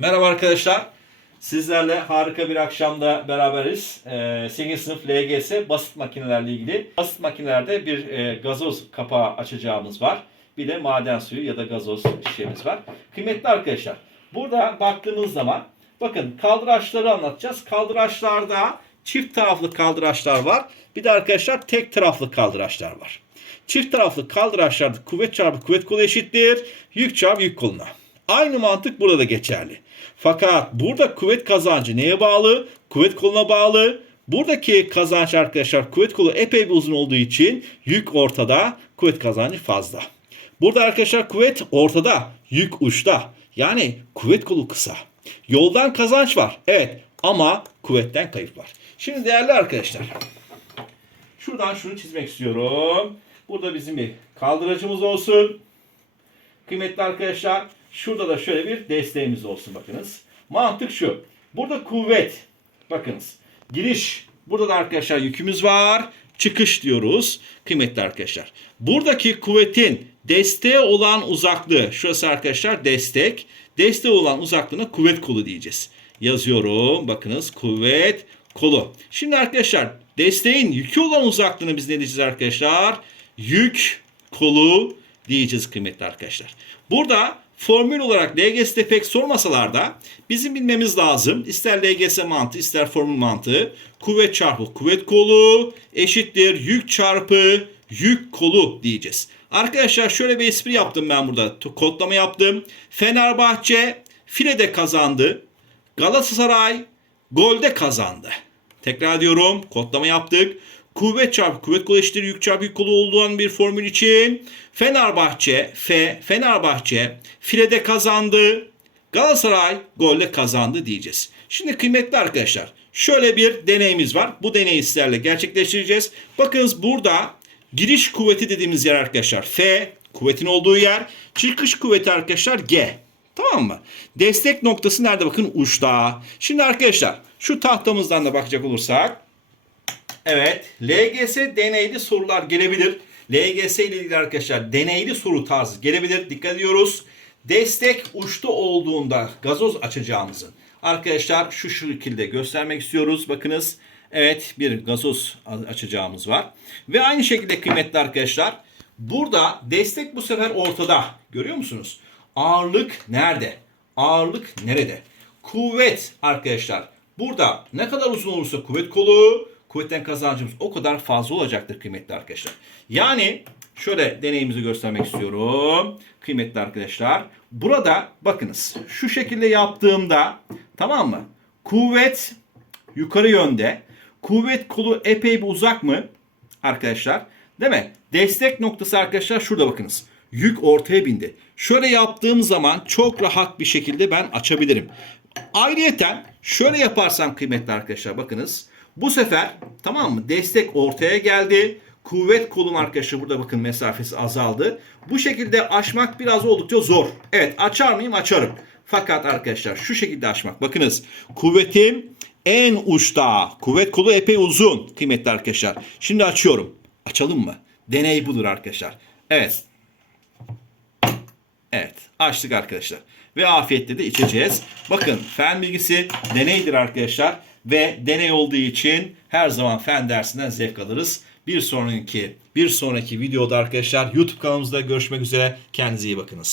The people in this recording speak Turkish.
Merhaba arkadaşlar. Sizlerle harika bir akşamda beraberiz. Ee, 8. sınıf LGS basit makinelerle ilgili. Basit makinelerde bir e, gazoz kapağı açacağımız var. Bir de maden suyu ya da gazoz şişemiz var. Kıymetli arkadaşlar, burada baktığımız zaman bakın kaldıraçları anlatacağız. Kaldıraçlarda çift taraflı kaldıraçlar var. Bir de arkadaşlar tek taraflı kaldıraçlar var. Çift taraflı kaldıraçlarda kuvvet çarpı kuvvet kolu eşittir. Yük çarpı yük koluna. Aynı mantık burada da geçerli. Fakat burada kuvvet kazancı neye bağlı? Kuvvet koluna bağlı. Buradaki kazanç arkadaşlar kuvvet kolu epey bir uzun olduğu için yük ortada, kuvvet kazancı fazla. Burada arkadaşlar kuvvet ortada, yük uçta. Yani kuvvet kolu kısa. Yoldan kazanç var. Evet ama kuvvetten kayıp var. Şimdi değerli arkadaşlar şuradan şunu çizmek istiyorum. Burada bizim bir kaldıracımız olsun. Kıymetli arkadaşlar şurada da şöyle bir desteğimiz olsun bakınız. Mantık şu. Burada kuvvet. Bakınız. Giriş. Burada da arkadaşlar yükümüz var. Çıkış diyoruz. Kıymetli arkadaşlar. Buradaki kuvvetin desteğe olan uzaklığı. Şurası arkadaşlar destek. Desteğe olan uzaklığına kuvvet kolu diyeceğiz. Yazıyorum. Bakınız kuvvet kolu. Şimdi arkadaşlar desteğin yükü olan uzaklığını biz ne diyeceğiz arkadaşlar? Yük kolu diyeceğiz kıymetli arkadaşlar. Burada formül olarak LGS'de pek sormasalar da bizim bilmemiz lazım. İster LGS mantığı ister formül mantığı. Kuvvet çarpı kuvvet kolu eşittir yük çarpı yük kolu diyeceğiz. Arkadaşlar şöyle bir espri yaptım ben burada. Kodlama yaptım. Fenerbahçe filede kazandı. Galatasaray golde kazandı. Tekrar diyorum. Kodlama yaptık. Kuvvet çarpı kuvvet kolu eşittir yük çarpı yük kolu olduğun bir formül için Fenerbahçe F Fenerbahçe filede kazandı. Galatasaray golde kazandı diyeceğiz. Şimdi kıymetli arkadaşlar şöyle bir deneyimiz var. Bu deneyi sizlerle gerçekleştireceğiz. Bakınız burada giriş kuvveti dediğimiz yer arkadaşlar F kuvvetin olduğu yer. Çıkış kuvveti arkadaşlar G. Tamam mı? Destek noktası nerede bakın uçta. Şimdi arkadaşlar şu tahtamızdan da bakacak olursak Evet. LGS deneyli sorular gelebilir. LGS ile ilgili arkadaşlar deneyli soru tarzı gelebilir. Dikkat ediyoruz. Destek uçta olduğunda gazoz açacağımızın arkadaşlar şu şekilde göstermek istiyoruz. Bakınız. Evet bir gazoz açacağımız var. Ve aynı şekilde kıymetli arkadaşlar burada destek bu sefer ortada. Görüyor musunuz? Ağırlık nerede? Ağırlık nerede? Kuvvet arkadaşlar. Burada ne kadar uzun olursa kuvvet kolu, kuvvetten kazancımız o kadar fazla olacaktır kıymetli arkadaşlar. Yani şöyle deneyimizi göstermek istiyorum. Kıymetli arkadaşlar. Burada bakınız şu şekilde yaptığımda tamam mı? Kuvvet yukarı yönde. Kuvvet kolu epey bir uzak mı? Arkadaşlar. Değil mi? Destek noktası arkadaşlar şurada bakınız. Yük ortaya bindi. Şöyle yaptığım zaman çok rahat bir şekilde ben açabilirim. Ayrıyeten şöyle yaparsam kıymetli arkadaşlar bakınız. Bu sefer tamam mı? Destek ortaya geldi. Kuvvet kolum arkadaşlar burada bakın mesafesi azaldı. Bu şekilde açmak biraz oldukça zor. Evet açar mıyım? Açarım. Fakat arkadaşlar şu şekilde açmak. Bakınız kuvvetim en uçta. Kuvvet kolu epey uzun kıymetli arkadaşlar. Şimdi açıyorum. Açalım mı? Deney budur arkadaşlar. Evet. Evet açtık arkadaşlar. Ve afiyetle de içeceğiz. Bakın fen bilgisi deneydir arkadaşlar. Ve deney olduğu için her zaman fen dersinden zevk alırız. Bir sonraki bir sonraki videoda arkadaşlar YouTube kanalımızda görüşmek üzere. Kendinize iyi bakınız.